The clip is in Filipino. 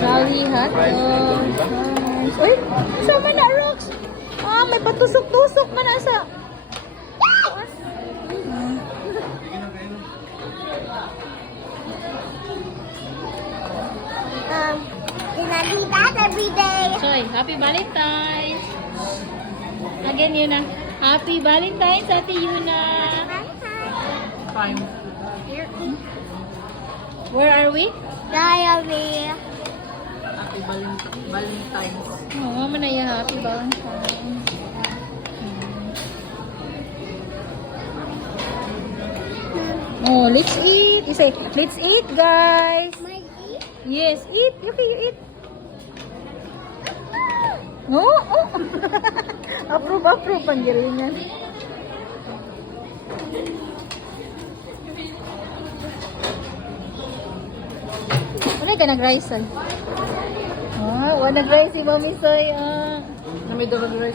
Jolly hotdog. Uy, sama na, Rox. May patusok-tusok man asa. Gonna do that every day. Soy, happy Valentine's. Again, Yuna. Happy Valentine's, Ate Yuna. Fine. Where are we? Diary. Happy Valentine's. Mama na ya, happy Valentine's. Let's eat. You say, let's eat, guys. My eat. Yes, eat. Okay, you eat. No? Oh. Approve, panggilingan. Ano ka nag-rice, Soy? Nag-rice si Mami Soy. Na may dog rice.